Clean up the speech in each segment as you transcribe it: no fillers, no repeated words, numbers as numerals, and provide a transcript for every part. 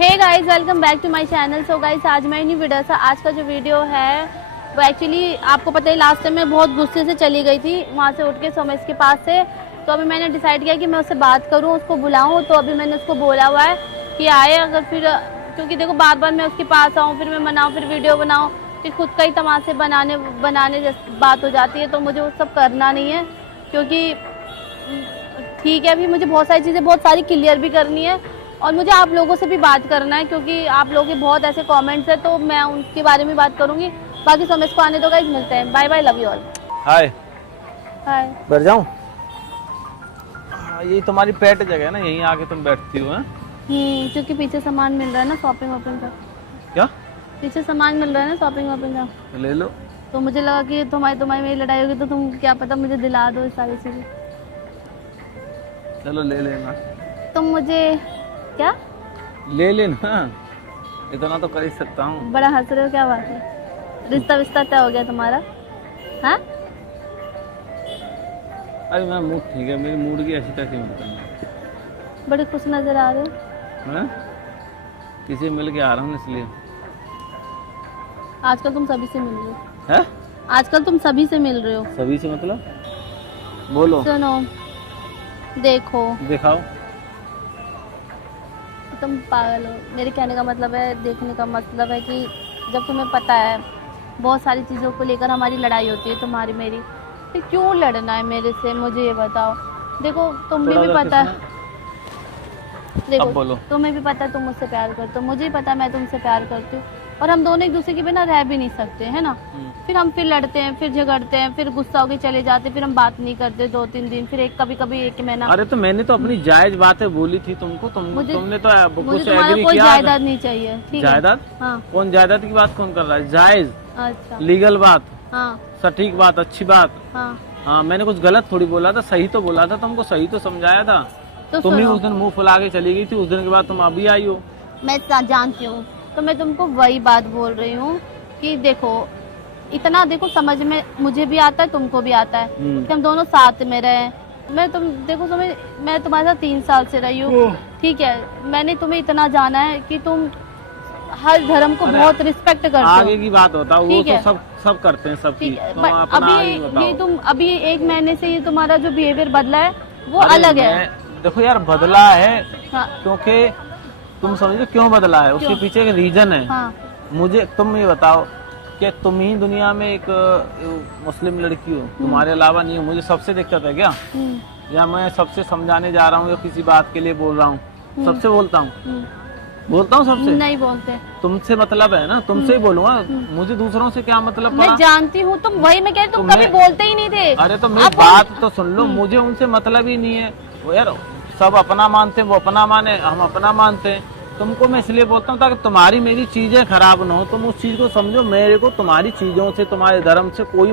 Hey guys, welcome back to my channel. So guys, आज मैं new video था। आज का जो वीडियो है वो एक्चुअली आपको पता ही, लास्ट टाइम मैं बहुत गुस्से से चली गई थी वहाँ से उठ के सोमेश के पास से। तो अभी मैंने डिसाइड किया कि मैं उससे बात करूँ, उसको बुलाऊँ। तो अभी मैंने उसको बोला हुआ है कि आए, अगर फिर क्योंकि देखो बार बार मैं उसके पास आऊँ, फिर मैं मनाऊँ, फिर वीडियो बनाऊँ, फिर खुद का ही तमाशे बनाने जैसी बात हो जाती है। तो मुझे वो सब करना नहीं है, क्योंकि ठीक है अभी मुझे बहुत सारी चीज़ें बहुत सारी क्लियर भी करनी है और मुझे आप लोगों से भी बात करना है, क्योंकि आप लोगों के बहुत ऐसे कमेंट्स हैं, तो मैं उनके बारे में बात करूंगी। बाकी सोमेश को आने दो गाइस, मिलते हैं। Bye bye, love you all. Hi hi. बैठ जाऊं? यही तुम्हारी पेट जगह है ना, यहीं आके तुम बैठती हो? क्योंकि पीछे सामान मिल रहा है ना शॉपिंग वॉपिंग का। क्या पीछे सामान मिल रहा है ना शॉपिंग वॉपिंग का, ले लो। तो मुझे लगा कि तुम्हारी मेरी लड़ाई होगी तो तुम क्या पता मुझे दिला दो ये सारी चीजें। चलो ले लेना। तुम मुझे क्या ले लेना, इतना तो कर ही सकता हूँ। बड़ा हंस रहे हो, क्या बात है? रिश्ता विश्ता तय हो गया तुम्हारा? हाँ, अरे मैं मूड ठीक है, मेरी मूड की ऐसी तैसी मत करना। बड़े खुश नजर आ रहे हो। हैं? किसी मिल के आ रहा हूँ इसलिए। आजकल तुम सभी से मिल रहे हो। है? आजकल तुम सभी से मिल रहे हो। सभी से मतलब? बोलो। सुनो, देखो, दिखाओ। तुम पागल हो। मेरे कहने का मतलब है, देखने का मतलब है कि जब तुम्हें पता है बहुत सारी चीज़ों को लेकर हमारी लड़ाई होती है तुम्हारी मेरी, तो क्यों लड़ना है मेरे से, मुझे ये बताओ। देखो तुम्हें भी पता है, देखो बोलो। तुम्हें भी पता है तुम मुझसे प्यार करते हो, मुझे भी पता है मैं तुमसे प्यार करती हूँ, और हम दोनों एक दूसरे के बिना रह भी नहीं सकते, है ना। फिर हम फिर लड़ते हैं, फिर झगड़ते हैं, फिर गुस्सा होके चले जाते हैं, फिर हम बात नहीं करते 2-3 दिन, फिर कभी कभी 1 महीना। अरे तो मैंने तो अपनी जायज बातें बोली थी तुमको, मुझे तुमने तो मुझे तुम्हारा कोई जायदाद नहीं चाहिए, ठीक है? जायदाद? हाँ। कौन जायदाद की बात कौन कर रहा है? जायज, अच्छा, लीगल बात, हाँ सटीक बात, अच्छी बात। हाँ। हाँ, मैंने कुछ गलत थोड़ी बोला था, सही तो बोला था तुमको, सही तो समझाया था। तो तुम ही सुनो, उस दिन मुंह फुला के चली गई थी, उस दिन के बाद तुम अभी आई हो। मैं जानती हूँ, तो मैं तुमको वही बात बोल रही हूँ कि देखो, इतना देखो समझ में मुझे भी आता है, तुमको भी आता है कि हम दोनों साथ में रहे। मैं तुम्हारे साथ 3 साल से रही हूँ, ठीक है। मैंने तुम्हें इतना जाना है कि तुम हर धर्म को बहुत रिस्पेक्ट करते हो। आगे की बात होता है, वो ठीक तो सब करते हैं, सब ठीक चीज। है, तुम बट अपना आगे बताओ। ये तुम अभी 1 महीने से ये तुम्हारा जो बिहेवियर बदला है वो अलग है। देखो यार, बदला है हाँ, क्योंकि तुम समझो क्यों बदला है, उसके पीछे एक रीजन है। हाँ। मुझे तुम ये बताओ कि तुम ही दुनिया में एक मुस्लिम लड़की हो, तुम्हारे अलावा नहीं हो। मुझे सबसे दिक्कत है क्या? या मैं सबसे समझाने जा रहा हूँ या किसी बात के लिए बोल रहा हूँ? सबसे बोलता हूँ सबसे नहीं बोलते। तुमसे मतलब है ना, तुमसे ही बोलूंगा। मुझे दूसरों से क्या मतलब मैं पड़ा? जानती हूँ, तुम वही मैं कह रही, तुम कभी बोलते ही नहीं थे। अरे तो मेरी बात तो सुन लो, मुझे उनसे मतलब ही नहीं है। वो यार सब अपना मानते हैं, वो अपना माने, हम अपना मानते हैं। तुमको मैं इसलिए बोलता हूँ ताकि तुम्हारी मेरी चीजें खराब ना हो, तुम उस चीज को समझो। मेरे को तुम्हारी चीजों से, तुम्हारे धर्म से कोई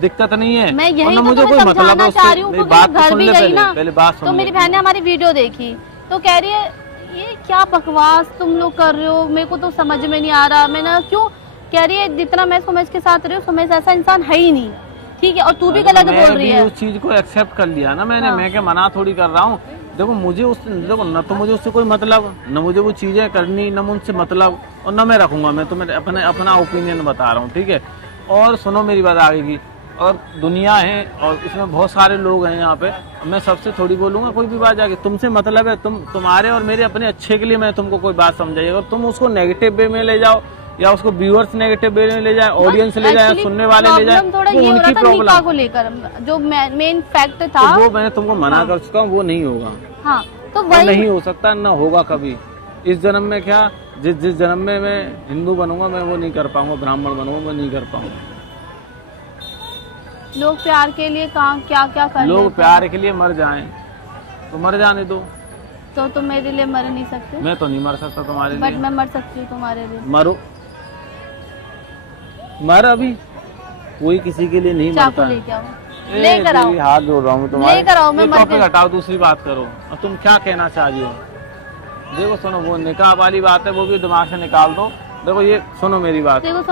दिक्कत नहीं है। मैं यही तो मुझे कोई समझाना चाह रही हूँ, क्योंकि मैं घर भी गई ना, पहले बात सुन। तो मेरी बहन ने हमारी वीडियो देखी तो कह रही है ये क्या बकवास तुम लोग कर रहे हो, मेरे को तो समझ में नहीं आ रहा। मैंने क्यों? कह रही है जितना मैं सोमेश के साथ रही हूँ, सोमेश ऐसा इंसान है ही नहीं, ठीक है, और तू भी गलत बोल रही है। उस चीज को एक्सेप्ट कर लिया ना मैंने। मैं क्या मना थोड़ी कर रहा हूँ। देखो मुझे देखो न तो मुझे उससे कोई मतलब, न मुझे वो चीजें करनी, न मुझसे मतलब, और न मैं रखूंगा। मैं तो अपना ओपिनियन बता रहा हूँ, ठीक है। और सुनो मेरी बात आगे की, और दुनिया है और इसमें बहुत सारे लोग हैं यहाँ पे। मैं सबसे थोड़ी बोलूंगा कोई भी बात जाके। तुमसे मतलब है, तुम्हारे और मेरे अपने अच्छे के लिए मैं तुमको कोई बात समझाइए। अगर तुम उसको नेगेटिव वे में ले जाओ या उसको व्यूअर्स नेगेटिव वे में ले जाए, ऑडियंस ले जाए, सुनने वाले ले जाए, थोड़ा ये हो रहा था निकाह को लेकर, जो मेन फैक्ट था तो वो मैंने तुमको मना कर चुका हूँ, वो नहीं होगा। हाँ, तो वही नहीं हो सकता, न होगा कभी। इस जन्म में क्या, जिस जन्म में मैं हिंदू बनूंगा मैं वो नहीं कर पाऊंगा, ब्राह्मण बनूंगा मैं नहीं कर पाऊंगा। लोग प्यार के लिए क्या क्या कर लोग प्यार के लिए मर जाएं तो मर जाने दो। तो तुम मेरे लिए मर नहीं सकते? मैं तो नहीं मर सकता तुम्हारे लिए। बट मैं मर सकती हूँ तुम्हारे लिए। मरो, मर। अभी कोई किसी के लिए नहीं मरता। लेके आओ, लेकर आओ, हाथ जोड़ रहा हूँ तुम्हारे। लेकर आओ, मैं मर के हटाओ, दूसरी बात करो। और तुम क्या कहना चाह रही हो? देखो सुनो, वो निकाह वाली बात है, वो भी दिमाग से निकाल दो। देखो ये सुनो मेरी बात, देखो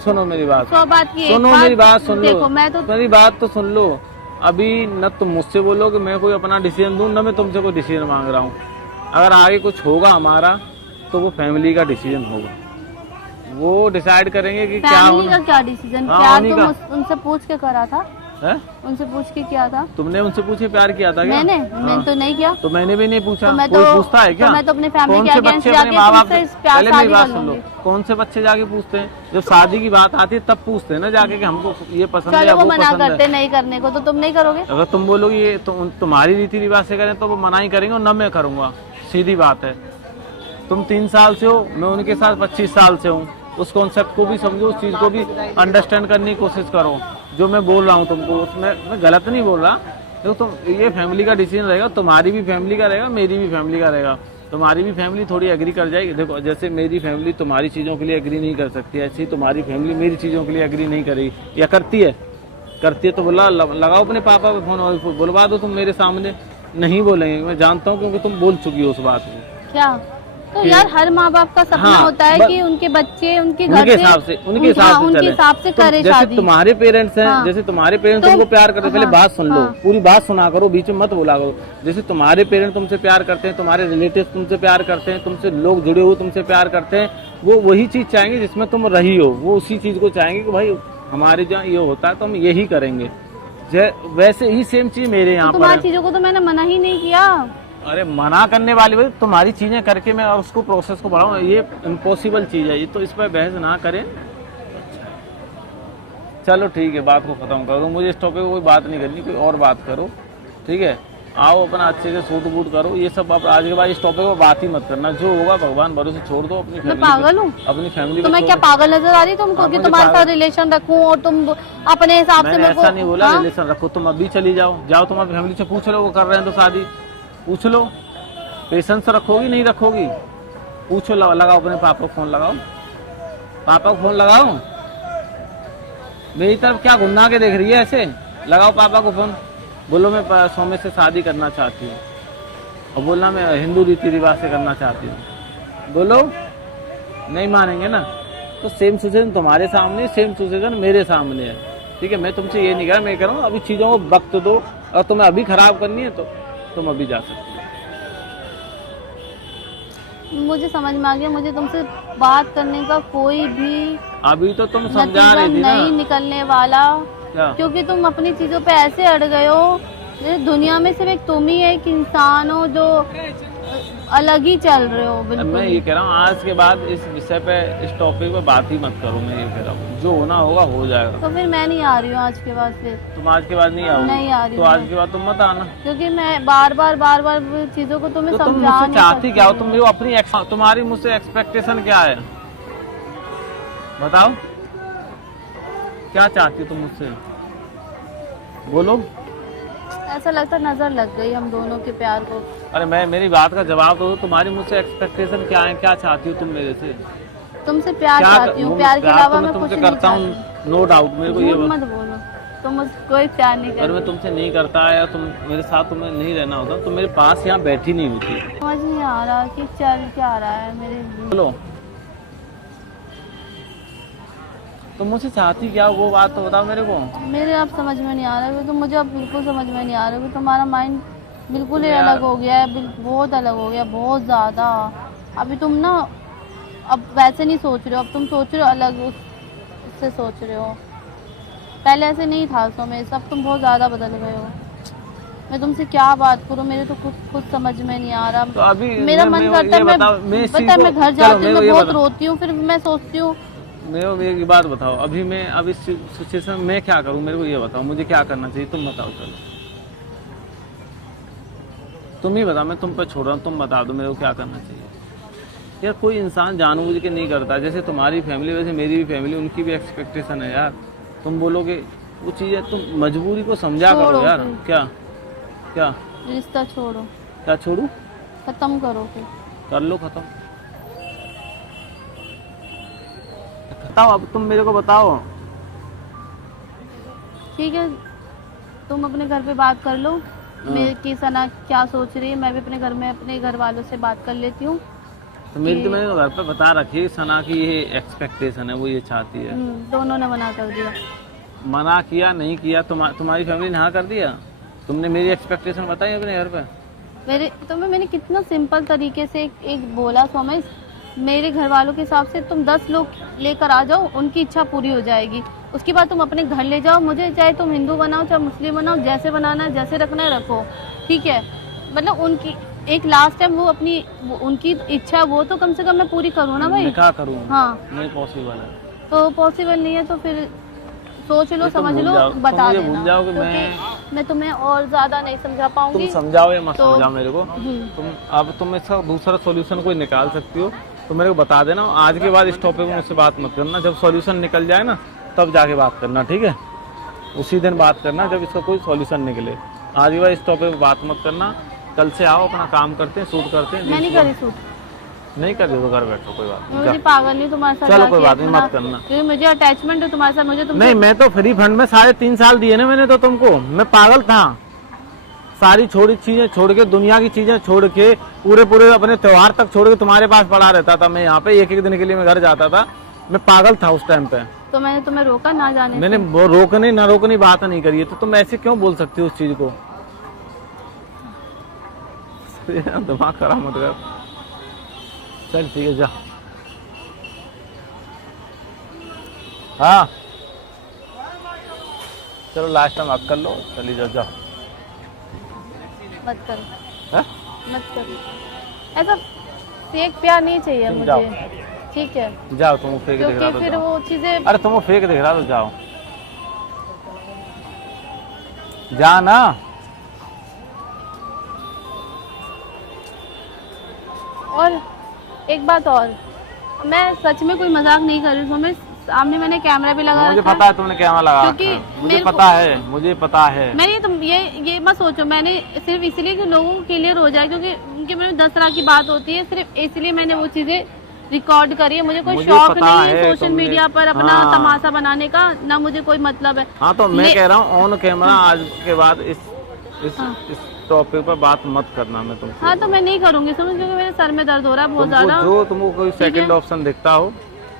सुनो मेरी बात, सुनो मेरी बात सुन लो। देखो, मैं तो मेरी बात तो सुन लो। अभी न तुम मुझसे बोलो कि मैं कोई अपना डिसीजन दूं, न मैं तुमसे कोई डिसीजन मांग रहा हूँ। अगर आगे कुछ होगा हमारा तो वो फैमिली का डिसीजन होगा, वो डिसाइड करेंगे कि क्या फैमिली का होना। क्या डिसीजन? हाँ, प्यार उन्हीं तुम का। उनसे पूछ के करा था? है? उनसे पूछ के किया था? तुमने उनसे पूछे प्यार किया था क्या? मैंने तो नहीं किया। तो मैंने भी नहीं पूछा। तो मैं कोई तो पूछता है क्या? तो मैं तो अपने फैमिली कौन के से अगेंस्ट बच्चे अपने जाके माँ बाप तुमसे इस प्यार पहले मेरी शादी बात कर सुन लो, लूंगी। कौन से बच्चे जाके पूछते हैं? जब शादी की बात आती है तब पूछते हैं ना जाके कि हमको ये पसंद है या चलो वो वो मना पसंद करते है। नहीं करने को, तो तुम नहीं करोगे? अगर तुम बोलोगे ये तो तुम्हारी रीति रिवाज से करें तो वो मना ही करेंगे और न मैं करूंगा, सीधी बात है। तुम 3 साल से हो, मैं उनके साथ 25 साल से हूँ। उस कॉन्सेप्ट को भी समझो, उस चीज को भी अंडरस्टैंड करने की कोशिश करो। जो मैं बोल रहा हूँ तुमको उसमें मैं गलत नहीं बोल रहा। देखो तुम ये फैमिली का डिसीजन रहेगा, तुम्हारी भी फैमिली का रहेगा, मेरी भी फैमिली का रहेगा। तुम्हारी भी फैमिली थोड़ी एग्री कर जाएगी। देखो जैसे मेरी फैमिली तुम्हारी चीजों के लिए एग्री नहीं कर सकती, ऐसे ही तुम्हारी फैमिली मेरी चीजों के लिए एग्री नहीं करेगी। या करती है तो बोला लगाओ अपने पापा पे फोन और बुलवा दो। तुम मेरे सामने नहीं बोलेंगे, मैं जानता हूँ क्योंकि तुम बोल चुकी हो उस बात को। क्या? तो यार हर माँ बाप का सपना हाँ, होता है कि उनके बच्चे उनके घर उनके से हिसाब से उनके चले। हिसाब से करे जैसे शादी। तुम्हारे पेरेंट्स हैं, हाँ। जैसे तुम्हारे पेरेंट्स तो- तुमको प्यार करते हैं, पहले हाँ, बात सुन लो, हाँ। पूरी बात सुना करो, बीच में मत बोला करो। जैसे तुम्हारे पेरेंट्स तुमसे प्यार करते हैं, तुम्हारे रिलेटिव तुमसे प्यार करते हैं, तुमसे लोग जुड़े हुए तुमसे प्यार करते हैं, वो वही चीज चाहेंगे जिसमें तुम रही हो। वो उसी चीज को चाहेंगे कि भाई हमारे जहाँ ये होता है तो हम यही करेंगे। वैसे ही सेम चीज मेरे यहाँ पर तुम्हारी है। चीजों को तो मैंने मना ही नहीं किया। अरे मना करने वाली भाई तुम्हारी चीजें करके मैं उसको प्रोसेस को बढ़ाऊं, ये इम्पॉसिबल चीज है। ये तो इस पर बहस ना करें। चलो ठीक है, बात को खत्म करो। मुझे इस टॉपिक को कोई बात नहीं करनी, कोई और बात करो, ठीक है? आओ अपना अच्छे से सूट बूट करो। ये सब आप आज के बाद इस टॉपिक पर बात ही मत करना। जो होगा भगवान भरोसे छोड़ दो। अपनी मैं फैमिली पागल हूँ? अपनी फैमिली तो मैं क्या पागल नजर आ रही तुमको कि मुझे तुम्हारे साथ पागल- रिलेशन रखूं और तुम अपने हिसाब से मैंने मेरे को? ऐसा नहीं बोला हाँ? रिलेशन रखो। तुम अभी चली जाओ, तुम अपनी फैमिली से पूछ लो वो कर रहे हैं तो शादी पूछ लो। पेशेंस रखोगी नहीं रखोगी? पूछो, लगाओ अपने पापा को फोन लगाओ, पापा को फोन लगाओ। मेरी तरफ क्या घुमा के देख रही है ऐसे? लगाओ पापा को फोन, बोलो मैं सौम्य से शादी करना चाहती हूँ, और बोलना मैं हिंदू रीति रिवाज से करना चाहती हूँ। बोलो, नहीं मानेंगे ना तो सेम सिचुएशन तुम्हारे सामने, सेम सिचुएशन मेरे सामने है, ठीक है? मैं तुमसे ये नहीं कह रहा, मैं कह रहा हूँ अभी चीजों को वक्त दो। और तुम्हें अभी खराब करनी है तो तुम अभी जा सकते हो। मुझे समझ में आ गया, मुझे तुमसे बात करने का कोई भी अभी तो तुम समझा नतीजा रही थी ना नहीं निकलने वाला, क्या? क्योंकि तुम अपनी चीजों पे ऐसे अड़ गए हो। जैसे दुनिया में सिर्फ एक तुम ही एक इंसान हो जो अलग ही चल रहे हो अब बिल्कुल। मैं ये कह रहा हूँ आज के बाद इस विषय पे, इस टॉपिक पे बात ही मत करो। मैं ये कह रहा हूँ जो होना होगा हो जाएगा। तो फिर मैं नहीं आ रही हूँ आज के बाद। फिर तुम आज के बाद नहीं आओगे? नहीं आ रही तो हूँ आज मैं। के बाद तुम मत आना। क्योंकि मैं बार बार चीजों को तुम्हें तो तुम समझा मुझसे नहीं चाहती सकती क्या हो? हूँ। तुम मेरे को अपनी तुम्हारी मुझसे एक्सपेक्टेशन क्या है बताओ? क्या चाहती हो तुम मुझसे? बोलो। ऐसा लगता है नजर लग गई हम दोनों के प्यार को। अरे मेरी बात का जवाब दो। तुम्हारी मुझसे एक्सपेक्टेशन क्या है? क्या चाहती हो तुम मेरे से? तुमसे प्यार चाहती हूँ, प्यार के तो अलावा मैं कुछ तुमसे नहीं करता चाहती। हूँ, नो डाउट। मेरे को ये झूठ मत बोलो, तुम मुझसे कोई प्यार नहीं अगर मैं करती। तुमसे नहीं करता या तुम मेरे साथ तुम्हें नहीं रहना होता तो मेरे पास यहाँ बैठी नहीं होती। समझ नहीं आ रहा कि चल क्या रहा है मेरे। चलो, तुम मुझसे चाहती क्या वो बात तो बताओ मेरे को। मेरे अब समझ में नहीं आ रहा है, तो मुझे अब बिल्कुल समझ में नहीं आ रहा है। तुम्हारा माइंड बिल्कुल ही यार- अलग हो गया है, बहुत अलग हो गया, बहुत ज़्यादा। अभी तुम ना अब वैसे नहीं सोच रहे हो, अब तुम सोच रहे हो अलग उससे सोच रहे हो। पहले ऐसे नहीं था समय, अब तुम बहुत ज़्यादा बदल गए हो। मैं तुमसे क्या बात करूं, मेरे तो कुछ समझ में नहीं आ रहा। तो अभी मेरा मन करता है मैं घर जाती हूँ, मैं बहुत रोती हूँ, फिर मैं सोचती हूँ। मेरे को एक बात बताओ, अभी मैं अब इस सिचुएशन में क्या करूं? मेरे को ये बताओ, मुझे क्या करना चाहिए? तुम बताओ। चलो तुम ही बताओ, मैं तुम पे छोड़ रहा हूँ, तुम बता दो मेरे को क्या करना चाहिए। यार कोई इंसान जानबूझ के नहीं करता। जैसे तुम्हारी फैमिली वैसे मेरी भी फैमिली, उनकी भी एक्सपेक्टेशन है यार। तुम बोलोगे वो चीज़, तुम मजबूरी को समझा करो छोड़ो यार। फिर। क्या क्या रिश्ता छोड़ो, क्या छोड़ू? खत्म करो फिर। कर लो खत्म। बताओ अब तुम मेरे को बताओ। ठीक है, तुम अपने घर पे बात कर लो मेरे की सना क्या सोच रही है। मैं भी अपने घर में अपने घर वालों से बात कर लेती हूँ। तो मेरी तो मैंने घर पे बता रखी है, सना की ये एक्सपेक्टेशन है, वो ये चाहती है। दोनों ने मना कर दिया। मना किया नहीं किया, तुम्हारी फैमिली ने हाँ कर दिया। तुमने मेरी एक्सपेक्टेशन बताई अपने घर पे? मैंने कितना सिंपल तरीके से एक बोला समझ मेरे घर वालों के हिसाब से तुम 10 लोग लेकर आ जाओ, उनकी इच्छा पूरी हो जाएगी। उसके बाद तुम अपने घर ले जाओ, मुझे चाहे तुम हिंदू बनाओ चाहे मुस्लिम बनाओ, जैसे बनाना है जैसे रखना है रखो, ठीक है। मतलब उनकी एक लास्ट टाइम वो अपनी उनकी इच्छा वो तो कम से कम मैं पूरी करूँ ना भाई। क्या करूँ? हाँ नहीं पॉसिबल है। तो पॉसिबल नहीं है तो फिर सोच लो, समझ लो, बता देना। भूल जाओ कि मैं तुम्हें और ज्यादा नहीं समझा पाऊंगी। तुम समझाओ या मत तो समझाओ मेरे को। तुम इसका दूसरा सॉल्यूशन कोई निकाल सकती हो तो मेरे को बता देना। आज के बाद इस टॉपिक में मुझसे बात मत करना। जब सॉल्यूशन निकल जाए ना तब जाके बात करना, ठीक है? उसी दिन बात करना जब इसका कोई सॉल्यूशन निकले। आज के बाद इस टॉपिक पे बात मत करना। कल से आओ, अपना काम करते हैं, शूट करते हैं। मैं नहीं करी शूट। नहीं कर रहे तो घर बैठो, कोई बात नहीं। मुझे पागल नहीं तुम्हारे साथ। चलो कोई बात नहीं, मत करना। क्योंकि मुझे अटैचमेंट है तुम्हारे साथ। मुझे नहीं, मैं तो फ्री फंड में 3.5 साल दिए ना मैंने तो तुमको। मैं पागल था। सारी छोड़ी चीजें छोड़ के, दुनिया की चीजें छोड़ के, पूरे अपने त्योहार तक छोड़ के तुम्हारे पास पड़ा रहता था। मैं यहाँ पे एक दिन के लिए मैं घर जाता था। मैं पागल था उस टाइम पे। तो मैंने तुम्हें रोका ना जाने मैंने वो रोकने ना रोकने बात नहीं करी है। तो तुम ऐसे क्यों बोल सकती हो उस चीज को? दिमाग खराब मत कर। चल ठीक है, जा। हाँ चलो लास्ट टाइम आप कर लो, चली जाओ। जाओ मत करो। है? मत करो। ऐसा फेक प्यार नहीं चाहिए तुम जाओ। मुझे, ठीक है? जाओ, तुम फेक दिख रहा क्योंकि तो फिर जाओ। वो चीजें। अरे तुम फेक दिख रहा तो जाओ, जा ना। और एक बात और, मैं सच में कोई मजाक नहीं कर रही हूँ। मैं सामने मैंने कैमरा भी लगा मुझे रखा पता है तुमने कैमरा लगा क्योंकि रखा है। मुझे मेरे पता है, मुझे पता है। मैंने तुम ये मत सोचो। मैंने सिर्फ इसलिए कि लोगों को क्लियर हो जाए, क्योंकि उनके में 10 तरह की बात होती है, सिर्फ इसलिए मैंने वो चीजें रिकॉर्ड करी है। मुझे कोई शौक नहीं है सोशल मीडिया पर अपना तमाशा बनाने का, ना मुझे कोई मतलब है। हाँ तो मैं कह रहा हूँ ऑन कैमरा आज के बाद इस टॉपिक पर बात मत करना। मैं तुमसे हाँ तो मैं नहीं करूंगी, समझ, क्योंकि मेरे सर में दर्द हो रहा है बहुत ज्यादा। जो तुमको कोई सेकंड ऑप्शन दिखता हो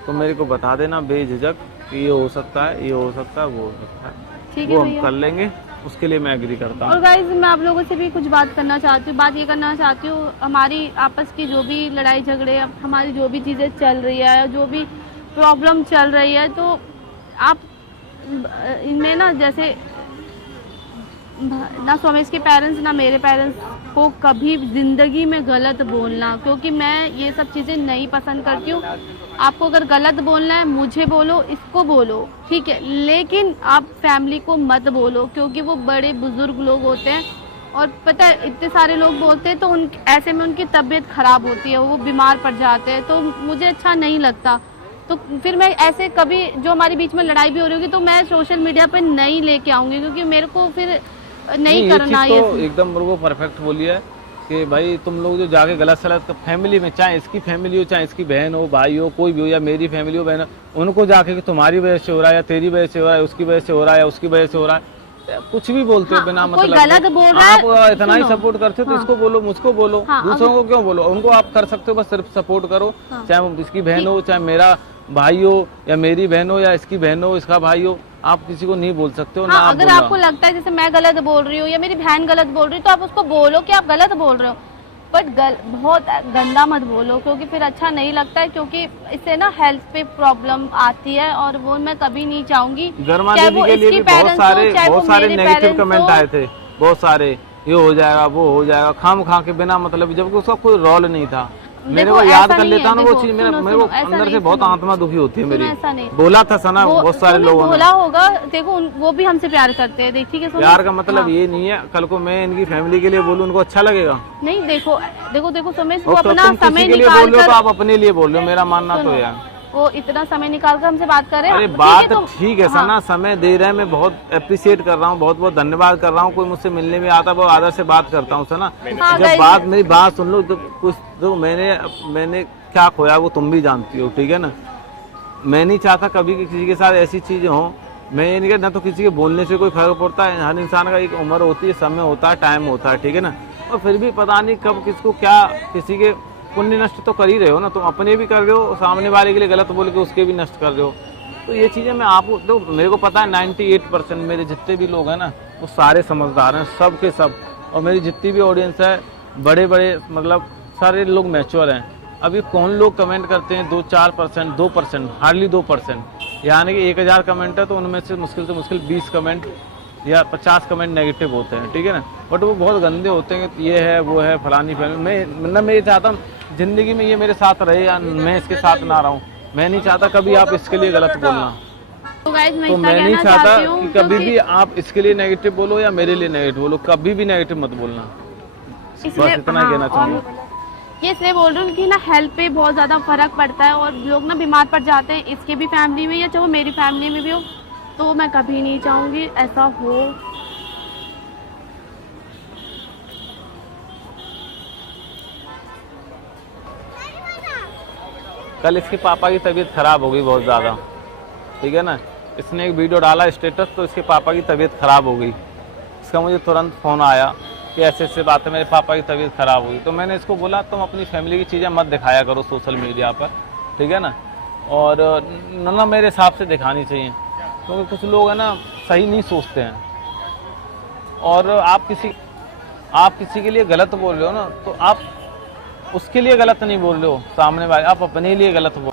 तो मेरे को बता देना बेझिझक कि ये हो सकता है, ये हो सकता है, वो हो सकता है। ठीक वो है हम भैया, कर लेंगे, उसके लिए मैं एग्री करता हूँ। और गाइस मैं आप लोगों से भी कुछ बात करना चाहती हूँ। बात ये करना चाहती हूँ, हमारी आपस की जो भी लड़ाई झगड़े, हमारी जो भी चीज़ें चल रही है, जो भी प्रॉब्लम चल रही है, तो आप इनमें ना, जैसे ना सोमेश के पेरेंट्स ना मेरे पेरेंट्स को कभी ज़िंदगी में गलत बोलना, क्योंकि मैं ये सब चीज़ें नहीं पसंद करती हूँ। आपको अगर गलत बोलना है मुझे बोलो, इसको बोलो, ठीक है, लेकिन आप फैमिली को मत बोलो, क्योंकि वो बड़े बुजुर्ग लोग होते हैं। और पता है इतने सारे लोग बोलते हैं तो ऐसे में उनकी तबीयत खराब होती है, वो बीमार पड़ जाते हैं, तो मुझे अच्छा नहीं लगता। तो फिर मैं ऐसे कभी जो हमारे बीच में लड़ाई भी हो रही होगी तो मैं सोशल मीडिया पर नहीं लेके आऊँगी, क्योंकि मेरे को फिर नहीं करना। ये तो एकदम वो परफेक्ट बोली है कि भाई तुम लोग जो जाके गलत सलत फैमिली में, चाहे इसकी फैमिली हो, चाहे इसकी बहन हो, भाई हो, कोई भी हो, या मेरी फैमिली हो, बहन हो, उनको जाके कि तुम्हारी वजह से हो रहा है, या तेरी वजह से हो रहा है, उसकी वजह से हो रहा है, या उसकी वजह से हो रहा है, कुछ भी बोलते हो बिना मतलब। गलत बोल रहा है, आप इतना ही सपोर्ट करते हो तो इसको बोलो, मुझको बोलो, दूसरों को क्यों बोलो? उनको आप कर सकते हो, बस सिर्फ सपोर्ट करो, चाहे वो इसकी बहन हो, चाहे मेरा भाई हो, या मेरी बहन हो, या इसकी बहन हो, इसका भाई हो, आप किसी को नहीं बोल सकते हो। हाँ, अगर आपको लगता है जैसे मैं गलत बोल रही हूँ या मेरी बहन गलत बोल रही है तो आप उसको बोलो कि आप गलत बोल रहे हो, बट बहुत गंदा मत बोलो, क्योंकि फिर अच्छा नहीं लगता है, क्योंकि इससे ना हेल्थ पे प्रॉब्लम आती है, और वो मैं कभी नहीं चाहूंगी। चाहे वो इसकी पेरेंट्स हो, बहुत सारे नेगेटिव कमेंट आए थे, बहुत सारे, ये हो जाएगा, वो हो जाएगा, खाम खा के बिना मतलब, जबकि उसका कोई रोल नहीं था। मेरे को याद कर लेता ना वो चीज, मेरे को अंदर से बहुत आत्मा दुखी होती है मेरी। ऐसा नहीं बोला था सना बहुत सारे लोगों ने, बोला होगा। देखो वो भी हमसे प्यार करते हैं, ठीक है। प्यार का मतलब ये नहीं है कल को मैं इनकी फैमिली के लिए बोलूं उनको अच्छा लगेगा? नहीं, देखो सोमेश, वो तो अपना समय निकाल बोल रहे हो तो आप अपने लिए बोल रहे हो, मेरा मानना तो यार वो इतना समय निकाल कर हमसे बात कर रहे हैं। अरे बात ठीक है सना, समय दे रहे हैं, मैं बहुत अप्रिशिएट कर रहा हूँ, बहुत बहुत धन्यवाद कर रहा हूँ। कोई मुझसे मिलने में आता है बहुत आदर से बात करता हूँ सना। जब मेरी बात सुन लो, जब कुछ जो मैंने क्या खोया वो तुम भी जानती हो, ठीक है ना। मैं नहीं चाहता कभी किसी के साथ ऐसी चीजें हो। मैं ये नहीं कहता, ना तो किसी के बोलने से कोई फर्क पड़ता है। हर इंसान का एक उम्र होती है, समय होता है, टाइम होता है, ठीक है ना। और फिर भी पता नहीं कब किसको क्या, किसी के पुण्य नष्ट तो कर ही रहे हो ना, तुम अपने भी कर रहे हो, सामने वाले के लिए गलत बोल के उसके भी नष्ट कर रहे हो। तो ये चीजें मैं आपको तो मेरे को पता है 98% मेरे जितने भी लोग हैं ना वो सारे समझदार हैं, सब के सब। और मेरी जितनी भी ऑडियंस है, बड़े बड़े मतलब सारे लोग मैच्योर हैं, अब ये कौन लोग कमेंट करते हैं 2-4%, 2%, हार्डली 2%, यानी कि 1000 कमेंट है तो उनमें से मुश्किल 20 कमेंट या 50 कमेंट नेगेटिव होते हैं, ठीक है ना। बट वो बहुत गंदे होते हैं कि ये है वो है फलानी फैमिली। मैं ये चाहता हूँ ज़िंदगी में ये मेरे साथ रहे या मैं इसके साथ ना रहूँ। मैं नहीं चाहता कभी आप इसके लिए गलत बोलना। तो गाइस मैं तो इतना मैं नहीं कहना चाहता चाहती हूँ कि कभी भी आप इसके लिए नेगेटिव बोलो या मेरे लिए नेगेटिव बोलो, कभी भी नेगेटिव मत बोलना। बस इतना कहना चाहूँगा। ये इसलिए बोल रही हूँ कि ना हेल्थ पे बहुत ज़्यादा फर्क पड़ता है और लोग ना बीमार पड़ जाते हैं, इसकी भी फैमिली में या चाहे वो मेरी फैमिली में भी हो। तो मैं कभी नहीं चाहूँगी ऐसा हो। कल इसके पापा की तबीयत खराब हो गई बहुत ज़्यादा, ठीक है ना। इसने एक वीडियो डाला स्टेटस, तो इसके पापा की तबीयत खराब हो गई। इसका मुझे तुरंत फ़ोन आया कि ऐसे ऐसे बात है, मेरे पापा की तबीयत खराब हुई। तो मैंने इसको बोला तुम अपनी फैमिली की चीज़ें मत दिखाया करो सोशल मीडिया पर, ठीक है ना। और ना मेरे हिसाब से दिखानी चाहिए, क्योंकि कुछ लोग है ना सही नहीं सोचते हैं। और आप किसी के लिए गलत बोल रहे हो ना, तो आप उसके लिए गलत नहीं बोल रहे हो, सामने वाले आप अपने लिए गलत बोल।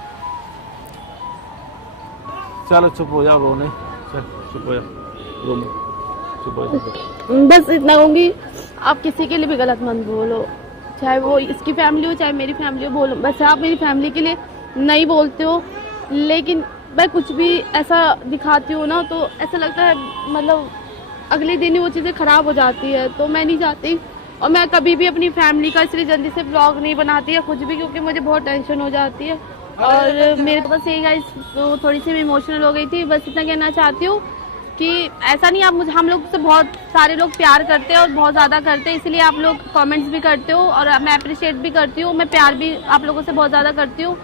चलो चुप हो जाओ, रोने चल चुप हो जाओ, रोने चुप हो जाओ। बस इतना कहूँगी, आप किसी के लिए भी गलत मत बोलो, चाहे वो इसकी फैमिली हो चाहे मेरी फैमिली हो। बोलो बस, आप मेरी फैमिली के लिए नहीं बोलते हो, लेकिन मैं कुछ भी ऐसा दिखाती हूँ ना तो ऐसा लगता है मतलब अगले दिन ही वो चीज़ें ख़राब हो जाती है। तो मैं नहीं चाहती, और मैं कभी भी अपनी फैमिली का इसलिए जल्दी से ब्लॉग नहीं बनाती है कुछ भी, क्योंकि मुझे बहुत टेंशन हो जाती है। और मेरे बस यही गाइस, तो थोड़ी सी मैं इमोशनल हो गई थी। बस इतना कहना चाहती हूँ कि ऐसा नहीं, आप मुझे, हम लोग से बहुत सारे लोग प्यार करते हैं और बहुत ज़्यादा करते हैं, इसलिए आप लोग कमेंट्स भी करते हो और मैं अप्रिशिएट भी करती हूँ। मैं प्यार भी आप लोगों से बहुत ज़्यादा करती हूँ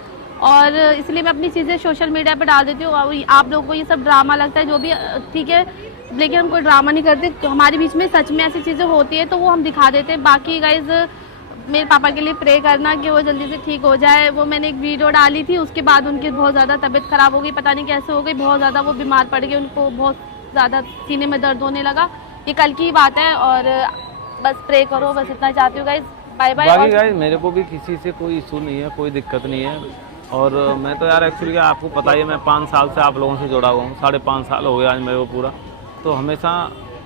और इसलिए मैं अपनी चीज़ें सोशल मीडिया पे डाल देती हूँ। और आप लोगों को ये सब ड्रामा लगता है जो भी, ठीक है, लेकिन हम कोई ड्रामा नहीं करते। तो हमारे बीच में सच में ऐसी चीज़ें होती है तो वो हम दिखा देते हैं। बाकी गाइज मेरे पापा के लिए प्रे करना कि वो जल्दी से ठीक हो जाए। वो मैंने एक वीडियो डाली थी, उसके बाद उनकी बहुत ज़्यादा तबीयत ख़राब हो गई, पता नहीं कैसे हो गई, बहुत ज़्यादा वो बीमार पड़ गए, उनको बहुत ज़्यादा सीने में दर्द होने लगा। ये कल की बात है और बस प्रे करो, बस इतना चाहती हूँ गाइज। Bye bye. बाकी गाइस मेरे को भी किसी से कोई इशू नहीं है, कोई दिक्कत नहीं है। और मैं तो यार एक्चुअली आपको पता ही है, मैं 5 साल से आप लोगों से जुड़ा हुआ हूँ, 5.5 साल हो गए आज मेरे को पूरा। तो हमेशा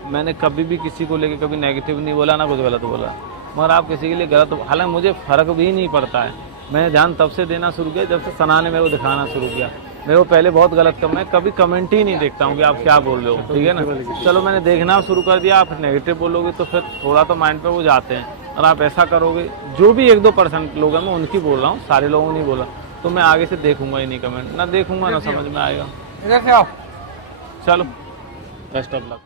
मैंने कभी भी किसी को लेके कभी नेगेटिव नहीं बोला, ना कुछ गलत बोला। मगर आप किसी के लिए गलत, हालांकि मुझे फ़र्क भी नहीं पड़ता है। मैंने ध्यान तब से देना शुरू किया जब से सना ने मेरे को दिखाना शुरू किया। मेरे को पहले बहुत गलत मैं कभी कमेंट ही नहीं देखता हूँ कि आप क्या बोल रहे हो, ठीक है ना। चलो मैंने देखना शुरू कर दिया, आप नेगेटिव बोलोगे तो फिर थोड़ा तो माइंड पे वो जाते हैं। और आप ऐसा करोगे, जो भी 1-2% लोग हैं, मैं उनकी बोल रहा हूँ, सारे लोगों नहीं बोला, तो मैं आगे से देखूंगा ही नहीं कमेंट, ना देखूंगा ना समझ में आएगा। चलो बेस्ट ऑफ लक।